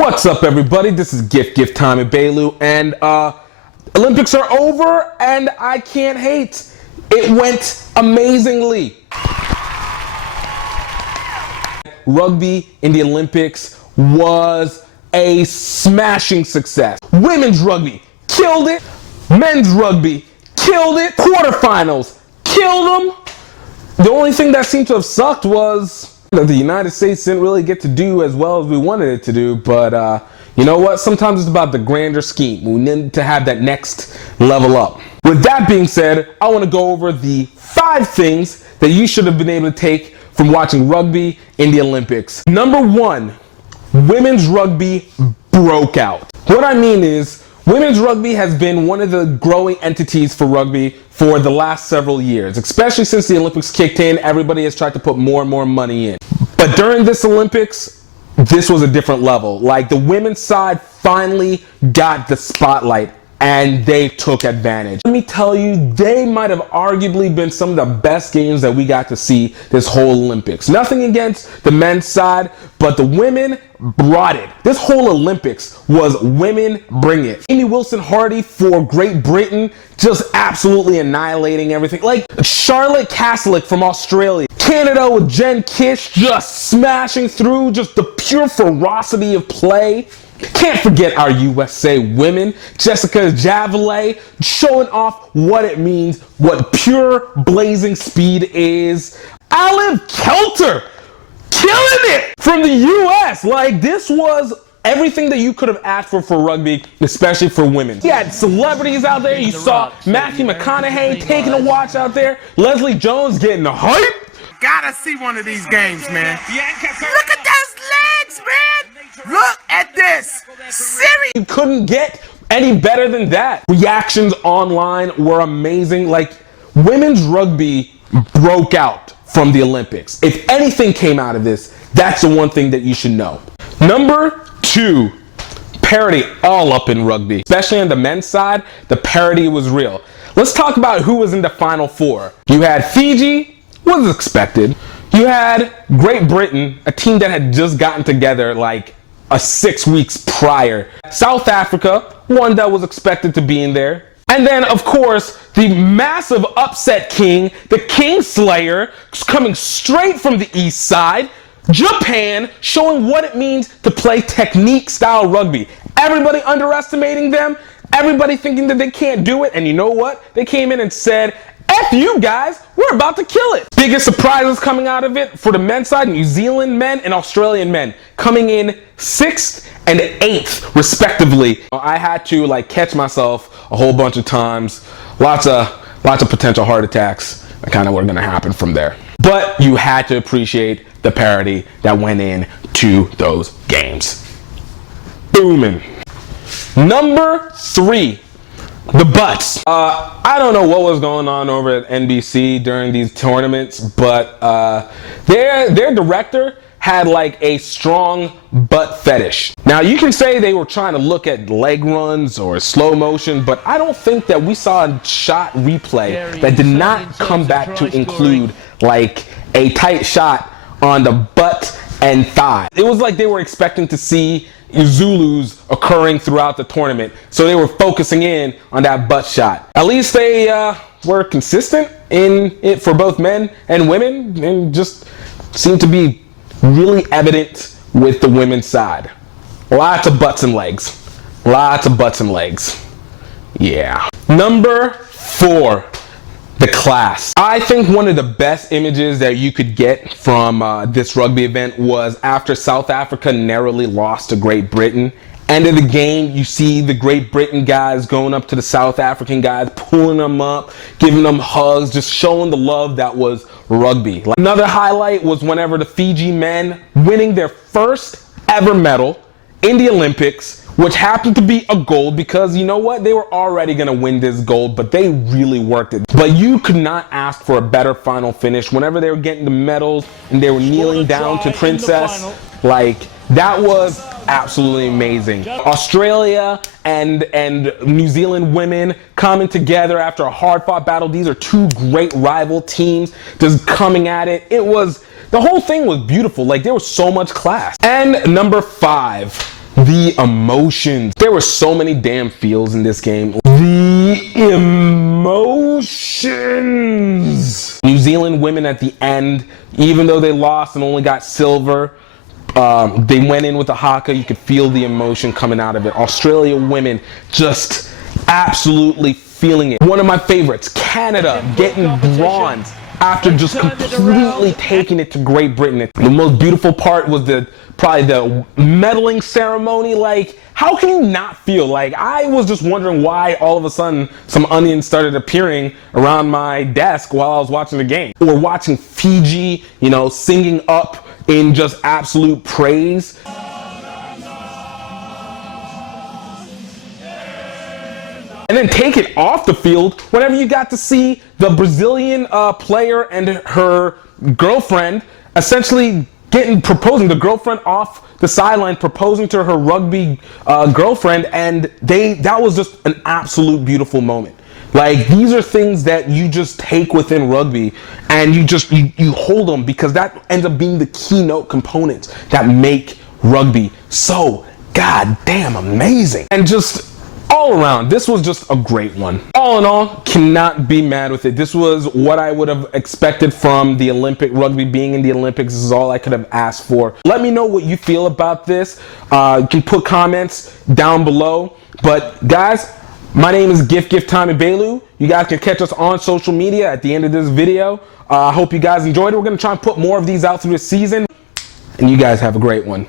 What's up, everybody? This is GiftTime at Bailu, and Olympics are over, and I can't hate. It went amazingly. Rugby in the Olympics was a smashing success. Women's rugby killed it. Men's rugby killed it. Quarterfinals killed them. The only thing that seemed to have sucked was that the United States didn't really get to do as well as we wanted it to do, but you know what? Sometimes it's about the grander scheme. We need to have that next level up. With that being said, I want to go over the 5 things that you should have been able to take from watching rugby in the Olympics. Number 1, women's rugby broke out. What I mean is, women's rugby has been one of the growing entities for rugby for the last several years. Especially since the Olympics kicked in, everybody has tried to put more and more money in. But during this Olympics, this was a different level. Like, the women's side finally got the spotlight and they took advantage. Let me tell you, they might have arguably been some of the best games that we got to see this whole Olympics. Nothing against the men's side, but the women brought it. This whole Olympics was women bring it. Amy Wilson-Hardy for Great Britain, just absolutely annihilating everything. Like Charlotte Caslick from Australia. Canada with Jen Kish just smashing through, just the pure ferocity of play. Can't forget our USA women. Jessica Javelin showing off what it means, what pure blazing speed is. Alan Kelter killing it from the US. Like, this was everything that you could have asked for rugby, especially for women. You had celebrities out there. You saw Matthew McConaughey taking a watch out there. Leslie Jones getting the hype. Gotta see one of these games, man. Look at those legs, man. Look at this. Serious. You couldn't get any better than that. Reactions online were amazing. Like, women's rugby broke out from the Olympics. If anything came out of this, that's the one thing that you should know. Number 2, parody all up in rugby. Especially on the men's side, the parody was real. Let's talk about who was in the Final Four. You had Fiji, was expected. You had Great Britain, a team that had just gotten together like 6 weeks prior. South Africa, one that was expected to be in there. And then, of course, the massive upset king, the Kingslayer, coming straight from the east side. Japan, showing what it means to play technique-style rugby. Everybody underestimating them, everybody thinking that they can't do it, and you know what? They came in and said, F you guys, we're about to kill it. Biggest surprises coming out of it for the men's side, New Zealand men and Australian men coming in 6th and 8th respectively. I had to catch myself a whole bunch of times. Lots of potential heart attacks. That kind of were gonna happen from there. But you had to appreciate the parody that went in to those games. Booming. Number 3. The butts. I don't know what was going on over at NBC during these tournaments, but their director had a strong butt fetish. Now, you can say they were trying to look at leg runs or slow motion, but I don't think that we saw a shot replay that did not come back to include a tight shot on the butt and thigh. It was like they were expecting to see Zulus occurring throughout the tournament, so they were focusing in on that butt shot. At least they were consistent in it for both men and women, and just seemed to be really evident with the women's side. Lots of butts and legs. Lots of butts and legs. Yeah. Number 4. The class. I think one of the best images that you could get from this rugby event was after South Africa narrowly lost to Great Britain. End of the game, you see the Great Britain guys going up to the South African guys, pulling them up, giving them hugs, just showing the love that was rugby. Another highlight was whenever the Fiji men winning their first ever medal in the Olympics, which happened to be a gold, because you know what? They were already going to win this gold, but they really worked it. But you could not ask for a better final finish. Whenever they were getting the medals and they were kneeling down to Princess, that was absolutely amazing. Australia and New Zealand women coming together after a hard-fought battle. These are 2 great rival teams just coming at it. The whole thing was beautiful. There was so much class. And number 5. the emotions. There were so many damn feels in this game. The emotions. New Zealand women at the end, even though they lost and only got silver, they went in with the haka. You could feel the emotion coming out of it. Australia women just absolutely feeling it. One of my favorites, Canada, getting bronze after just completely taking it to Great Britain. The most beautiful part was probably the medaling ceremony. Like, how can you not feel? Like, I was just wondering why all of a sudden some onions started appearing around my desk while I was watching the game. Or watching Fiji, you know, singing up in just absolute praise. And then take it off the field whenever you got to see the Brazilian player and her girlfriend essentially proposing, the girlfriend off the sideline proposing to her rugby girlfriend, and that was just an absolute beautiful moment. Like, these are things that you just take within rugby and you hold them, because that ends up being the keynote components that make rugby so goddamn amazing. And just all around, this was just a great one. All in all, cannot be mad with it. This was what I would have expected from the Olympic rugby. Being in the Olympics, this is all I could have asked for. Let me know what you feel about this. You can put comments down below. But guys, my name is GiftTime Belu. You guys can catch us on social media at the end of this video. I hope you guys enjoyed it. We're going to try and put more of these out through the season. And you guys have a great one.